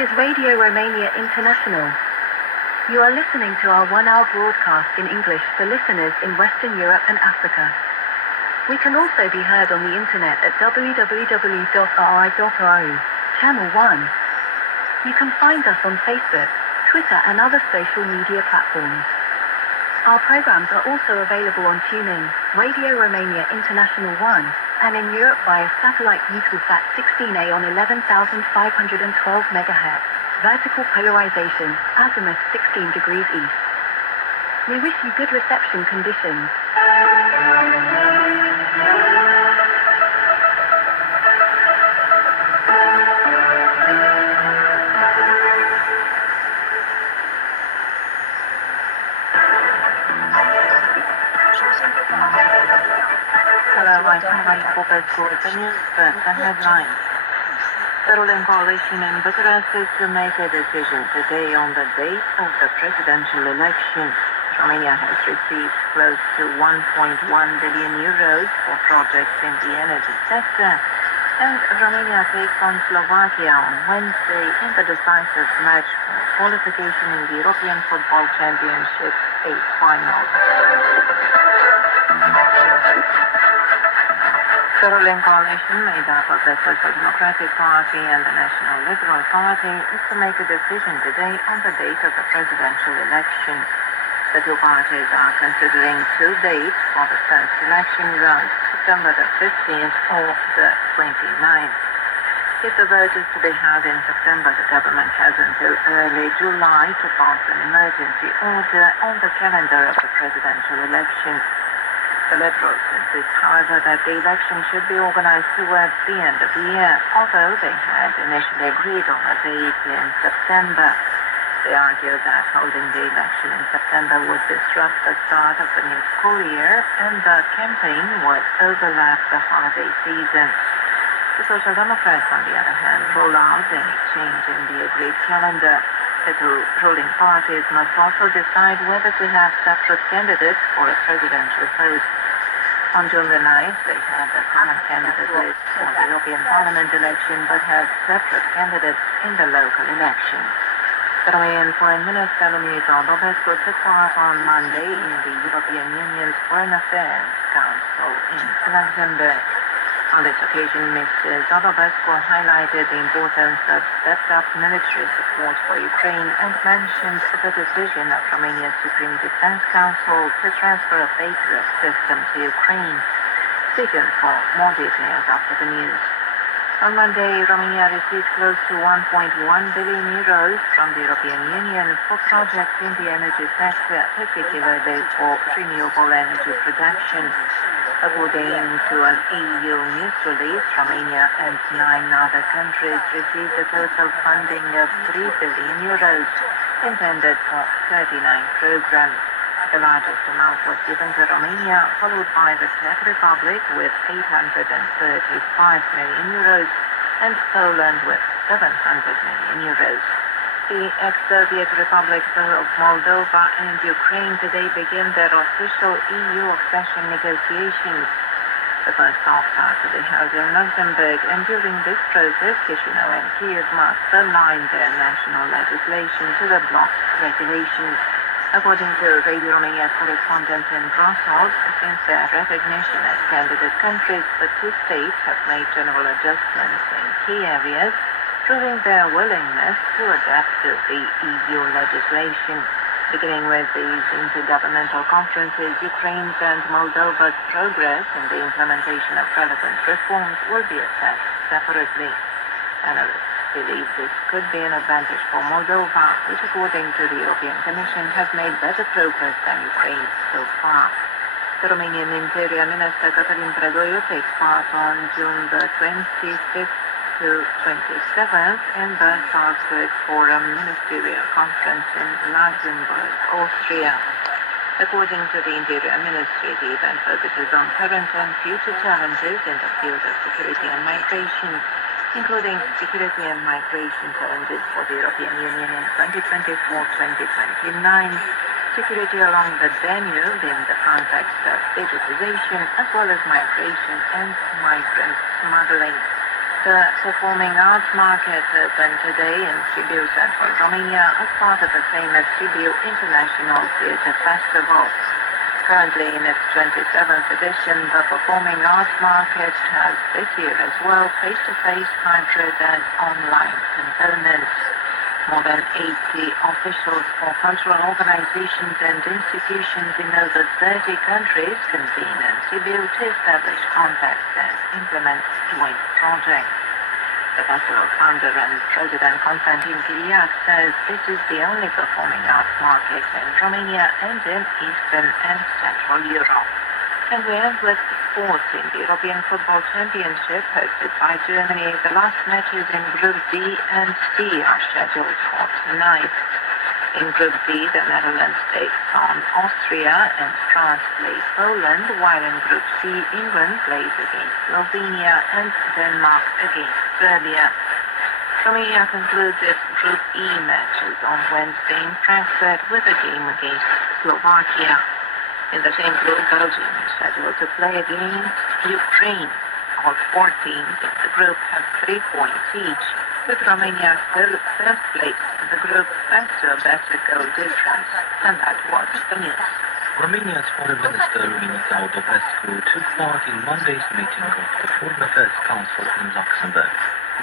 is Radio Romania International. You are listening to our one-hour broadcast in English for listeners in Western Europe and Africa. We can also be heard on the internet at www.ri.ru, Channel 1. You can find us on Facebook, Twitter and other social media platforms. Our programs are also available on TuneIn, Radio Romania International 1, and in Europe via satellite Eutelsat 16A on 11,512 MHz, vertical polarization, azimuth 16 degrees east. We wish you good reception conditions. Hello, I'm Caroline Popescu with the news, but the headlines. The ruling coalition in Bucharest is to make a decision today on the date of the presidential election. Romania has received close to 1.1 billion euros for projects in the energy sector, and Romania takes on Slovakia on Wednesday in the decisive match for qualification in the European Football Championship 8 final. The ruling coalition, made up of the Social Democratic Party and the National Liberal Party, is to make a decision today on the date of the presidential election. The two parties are considering two dates for the first election round, September the 15th or the 29th. If the vote is to be held in September, the government has until early July to pass an emergency order on the calendar of the presidential election. The Liberals insist, however, that the election should be organized towards the end of the year, although they had initially agreed on a date in September. They argue that holding the election in September would disrupt the start of the new school year and the campaign would overlap the holiday season. The Social Democrats, on the other hand, rule out any change in the agreed calendar. The two ruling parties must also decide whether to have separate candidates for a presidential post. On June the 9th, they had a common candidate list for the European Parliament election, but have separate candidates in the local elections. The Romanian Foreign Minister Dumitru Dobescu took part on Monday in the European Union's Foreign Affairs Council in Luxembourg. On this occasion, Mr. Dobescu highlighted the importance of stepped-up military support for Ukraine and mentioned the decision of Romania's Supreme Defense Council to transfer a Patriot system to Ukraine. Speaking for more details after the news. On Monday, Romania received close to 1.1 billion euros from the European Union for projects in the energy sector, particularly for renewable energy production. According to an EU news release, Romania and 9 other countries received a total funding of 3 billion euros, intended for 39 programs. The largest amount was given to Romania, followed by the Czech Republic with 835 million euros and Poland with 700 million euros. The ex-Soviet Republics of Moldova and Ukraine today begin their official EU accession negotiations. The first talks are to be held in Luxembourg, and during this process, Chișinău and Kiev must align their national legislation to the bloc's regulations. According to Radio Romania correspondents in Brussels, since their recognition as candidate countries, the two states have made general adjustments in key areas, proving their willingness to adapt to the EU legislation. Beginning with these intergovernmental conferences, Ukraine's and Moldova's progress in the implementation of relevant reforms will be assessed separately. Analysts believe this could be an advantage for Moldova, which according to the European Commission has made better progress than Ukraine so far. The Romanian Interior Minister Cătălin Predoiu takes part on June the 25th to 27th in the Salzburg Forum Ministerial Conference in Luxembourg, Austria. According to the Interior Ministry, the event focuses on current and future challenges in the field of security and migration, including security and migration challenges for the European Union in 2024-2029, security along the Danube in the context of digitization, as well as migration and migrant smuggling. The performing arts market opened today in Sibiu, central Romania, as part of the famous Sibiu International Theatre Festival. Currently in its 27th edition, the performing arts market has this year as well face-to-face, hybrid and online components. More than 80 officials for cultural organizations and institutions in over 30 countries convene in Sibiu to establish contacts and implement joint projects. The festival founder and president Constantin Chiriac says this is the only performing arts market in Romania and in Eastern and Central Europe. And we end with sports in the European Football Championship hosted by Germany. The last matches in Group D and C are scheduled for tonight. In Group D, the Netherlands takes on Austria and France play Poland, while in Group C, England plays against Slovenia and Denmark against Serbia. Romania concludes its Group E matches on Wednesday in Frankfurt with a game against Slovakia. In the same group, Belgium is scheduled to play against Ukraine. All 4 teams in the group have 3 points each, with Romania still third place in the group thanks to a better goal difference. And that was the news. Romania's Foreign Minister Lumina Teodopescu took part in Monday's meeting of the Foreign Affairs Council in Luxembourg.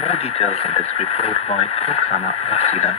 More details in this report by Roxana Vasile.